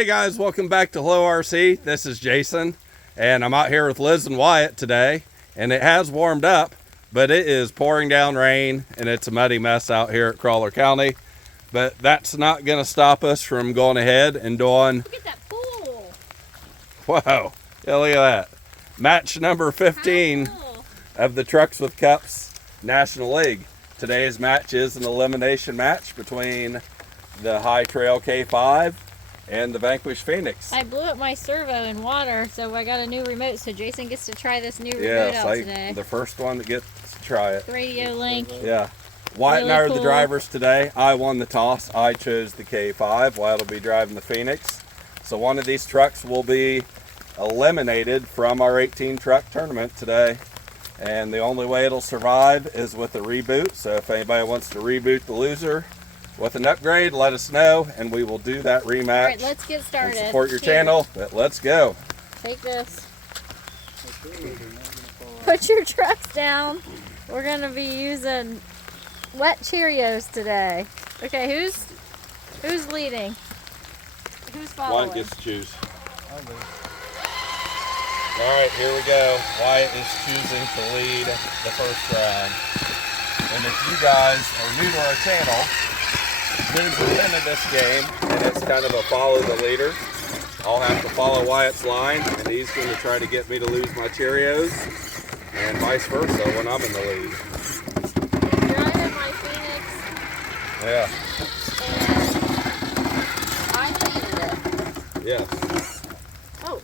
Hey guys, welcome back to Hello RC. This is Jason, and I'm out here with Liz and Wyatt today, and it has warmed up, but it is pouring down rain, and it's a muddy mess out here at Crawler County. But that's not going to stop us from going ahead and doing... Look at that pool! Whoa, yeah, look at that. Match number 15 of the Trucks with Cups National League. Today's match is an elimination match between the Hightrail K5 and the Vanquish Phoenix. I blew up my servo in water, so I got a new remote, so Jason gets to try this new remote out today. The first one that gets to try it. Radio link. Yeah. Wyatt and I are cool. the drivers today. I won the toss. I chose the K5. Wyatt will be driving the Phoenix. So one of these trucks will be eliminated from our 18 truck tournament today. And the only way it'll survive is with a reboot. So if anybody wants to reboot the loser with an upgrade, let us know, and we will do that rematch. All right, let's get started. And support your channel, but let's go. Take this. Put your trucks down. We're going to be using wet Cheerios today. Okay, who's leading? Who's following? Wyatt gets to choose. All right, here we go. Wyatt is choosing to lead the first round. And if you guys are new to our channel, there's a win in this game, and it's kind of a follow the leader. I'll have to follow Wyatt's line, and he's going to try to get me to lose my Cheerios, and vice versa when I'm in the lead. Driving my Phoenix. Yeah. And I hated it. Yes. Oh.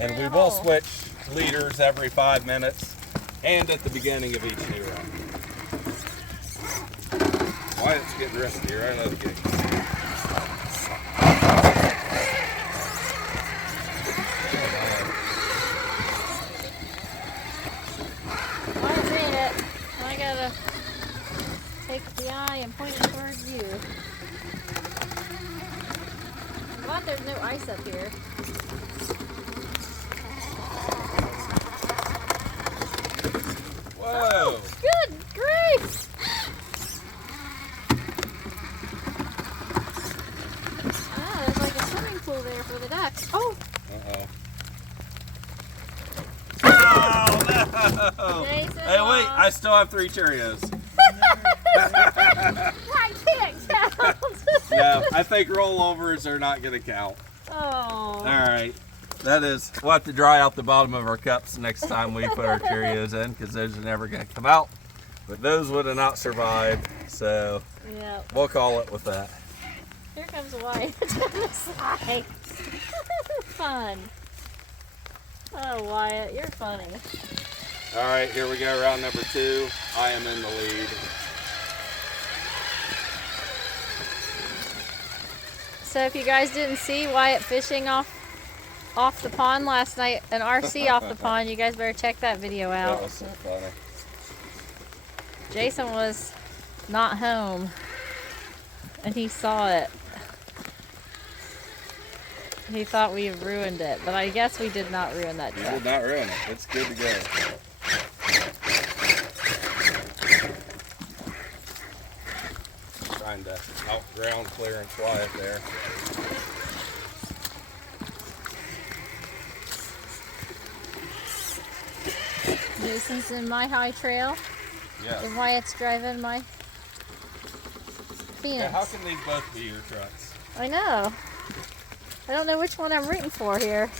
And we will switch leaders every 5 minutes, and at the beginning of each new round. Wyatt's getting risky right out of the gate. I made it. I gotta take the eye and point it towards you. I'm glad there's no ice up here. Whoa! Oh, good grief! Ah, there's like a swimming pool there for the ducks. Oh! Uh-oh. Oh, no! Jason, Hey, wait, I still have 3 Cheerios. I can't count! No, I think rollovers are not going to count. Oh. All right. That is, we'll have to dry out the bottom of our cups next time we put our Cheerios in, because those are never going to come out. But those would have not survived, so Yep. we'll call it with that. Here comes Wyatt down the slide. Fun. Oh, Wyatt, you're funny. All right, here we go, round number 2. I am in the lead. So if you guys didn't see Wyatt fishing off the pond last night, an RC off the pond, you guys better check that video out. That was so funny. Jason was not home, and he saw it. He thought we ruined it, but I guess we did not ruin that You truck. did not ruin it. It's good to go. Trying to out ground clearance Wyatt there. Jason's in my Hightrail, Yeah. and Wyatt's driving my Phoenix. Yeah, how can these both be your trucks? I know. I don't know which one I'm rooting for here.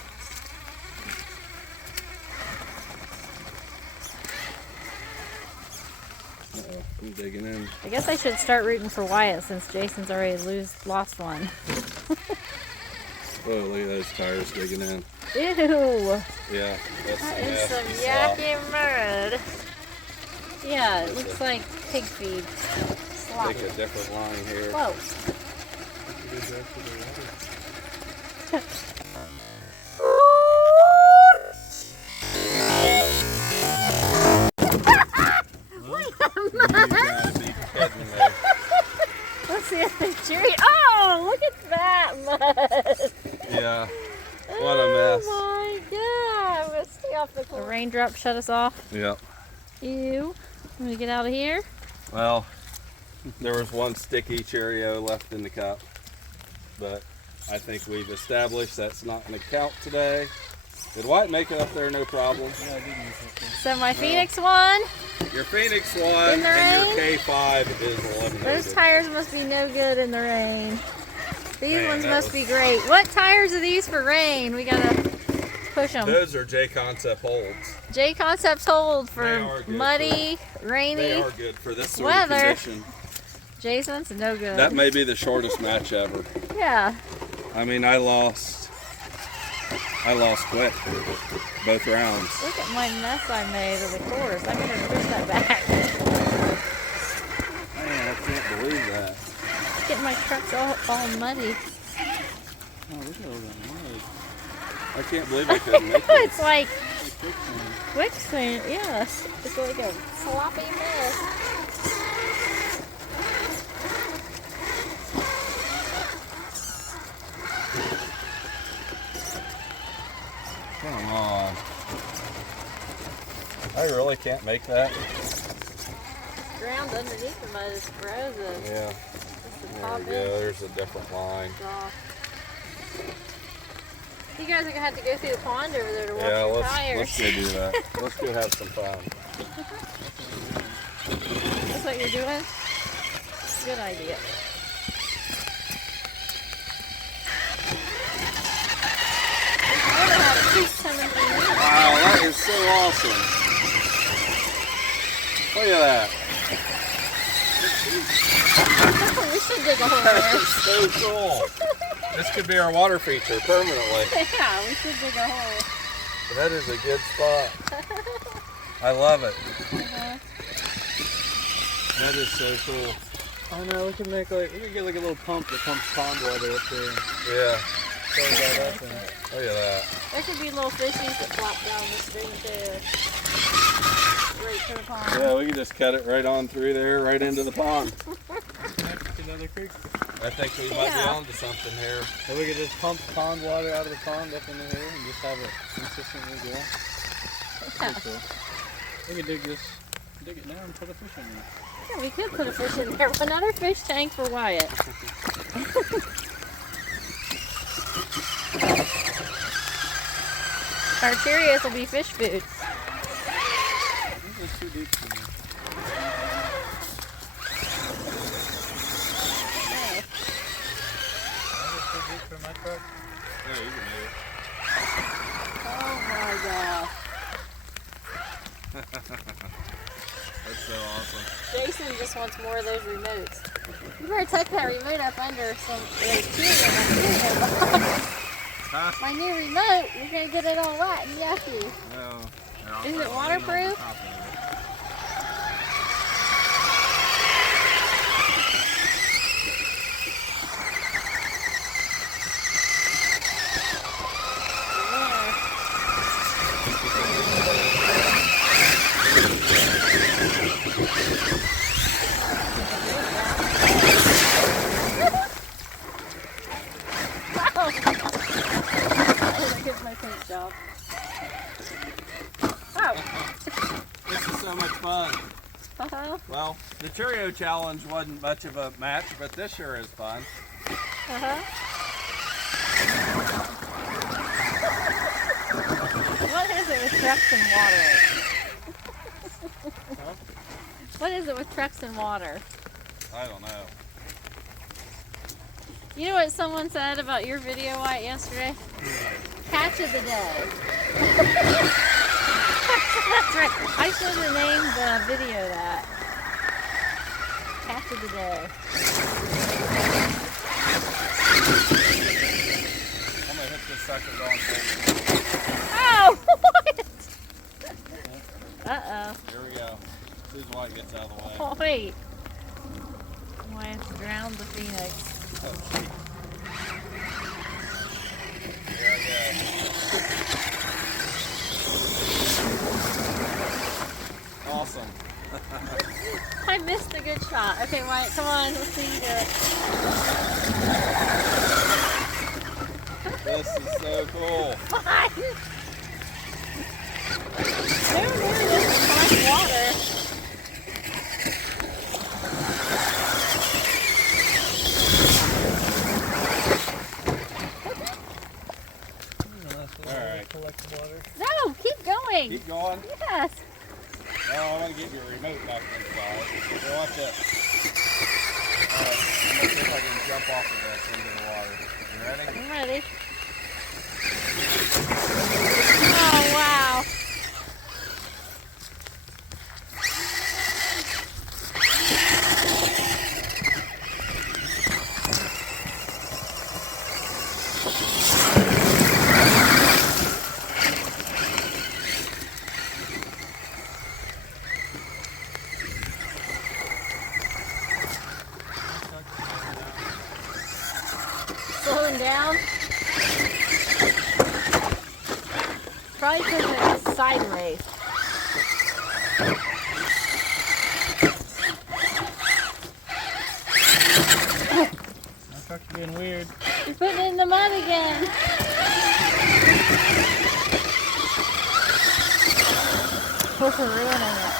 Uh-oh, I'm digging in. I guess I should start rooting for Wyatt since Jason's already lost one. Oh, look at those tires digging in. Ew! Yeah, that's That some is some nasty slop. yucky mud. Yeah, it looks like pig feed. Sloppy. Take a different line here. Whoa. Let's see if the jury. Oh, look at that mud. Yeah, what a mess. Oh my god. I'm gonna stay off the court. The raindrop shut us off. Yep. Ew. I'm gonna get out of here. Well, there was one sticky Cheerio left in the cup, but I think we've established that's not going to count today. Did White make it up there no problem? Yeah, I did use that. So my Phoenix won. Your Phoenix won In the and rain? your K5 is eliminated. Those tires must be no good in the rain. These Man, ones that must was- be great. What tires are these for rain? We gotta push them. Those are J Concept holds. J Concepts hold They for are good muddy, They rainy. are good for this sort weather. of condition. Jason's no good. That may be the shortest match ever. Yeah. I mean, I lost quick both rounds. Look at my mess I made of the course. I'm gonna push that back. Man, I can't believe that. Get my trucks all muddy. Oh, look at all that mud. I can't believe I couldn't make It's this. like Like quicksand. quicksand. Yes. It's like a sloppy mess. Come on. I really can't make that. Ground underneath the mud is frozen. Yeah, Just the there top we go. end There's a different line. is off. You guys are gonna have to go through the pond over there to wash Yeah, your let's tires. go do that. Let's go have some fun. That's what you're doing? Good idea. I wonder how to keep coming from you. Wow, that is so awesome. Look at that. We should dig a hole That there. is so cool. This could be our water feature permanently. Yeah, we should dig a hole. That is a good spot. I love it. That is so cool. Oh no, we can make like, we can get like a little pump that pumps pond water up there. Yeah, Fills that up and look at that. There could be little fishies that flop down the stream too. Right to the pond. Yeah, we can just cut it right on through there, right into the pond. connect to another creek. I think we might be Yeah. onto something here. So we could just pump pond water out of the pond up into here and just have it consistently go. That'd be cool. We could dig it now and put a fish in there. Yeah, we could put a fish in there. Another fish tank for Wyatt. Our Cheerios will be fish food. I think it's too deep for me. Is it too deep for my truck? Yeah, you can do it. Oh my gosh. That's so awesome. Jason just wants more of those remotes. You better tuck that remote up under some of those Cheerios. Huh? My new remote, you're going to get it all wet and yucky. No. Is it waterproof? Job. Oh. This is so much fun. Uh-huh. Well, the Cheerio challenge wasn't much of a match, but this sure is fun. Uh-huh. What is it with trucks and water? Huh? What is it with trucks and water? I don't know. You know what someone said about your video, White, yesterday? Catch of the day. That's right. I should have named the video that. Catch of the day. I'm gonna hit this sucker going quick. Oh! What? Uh-oh. Here we go. As soon as White gets out of the way. Oh, wait. Wyatt drowned the Phoenix. Oh, gee. Here I go. Awesome. I missed a good shot. Okay, Wyatt, come on. Let's see you do it. This is so cool. Fine. Nowhere near this much water. step. Alright, I'm gonna see if I can jump off of this into the water. You ready? I'm ready. Oh, wow. Slowing down. Probably because it's a side race. My truck's being weird. You're putting it in the mud again. We're ruining it.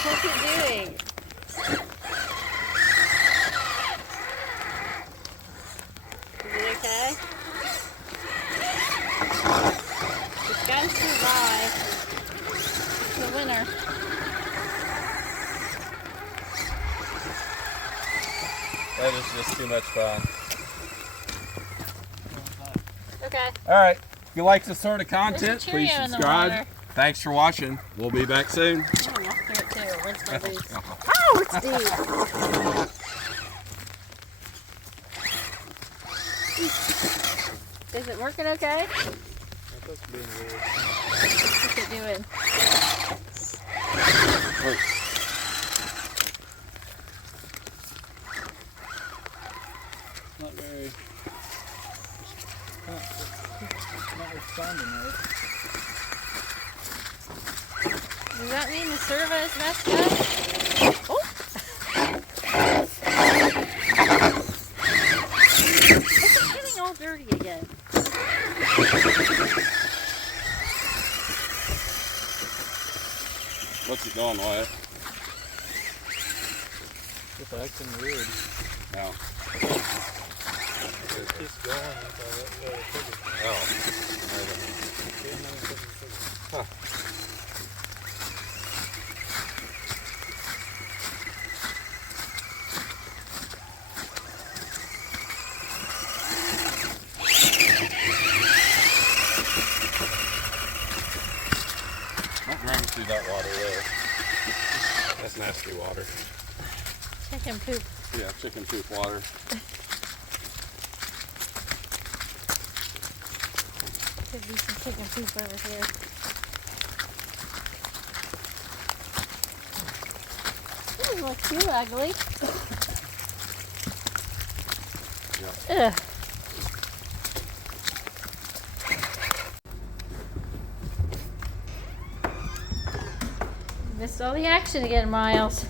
What's it doing? Is it okay? It's gotta survive. It's the winner. That is just too much fun. Okay. Alright, if you like this sort of There's content, a please Cheerio in the subscribe. water. Thanks for watching. We'll be back soon. I'm gonna walk through it too. Rinse my boots. Oh, it's deep. Is it working okay? My truck's being weird. What's it doing? Not very. Not responding right. Does that mean the servo is messed up? Oh! It's getting all dirty again. What's it doing, Wyatt? It's acting weird. No. It keeps going until that little trigger. Oh. Huh. Don't run through that water there. That's nasty water. Chicken poop. Yeah, chicken poop water. Could be some chicken poop over here. It doesn't look too ugly. Ugh. Missed all the action again, Miles.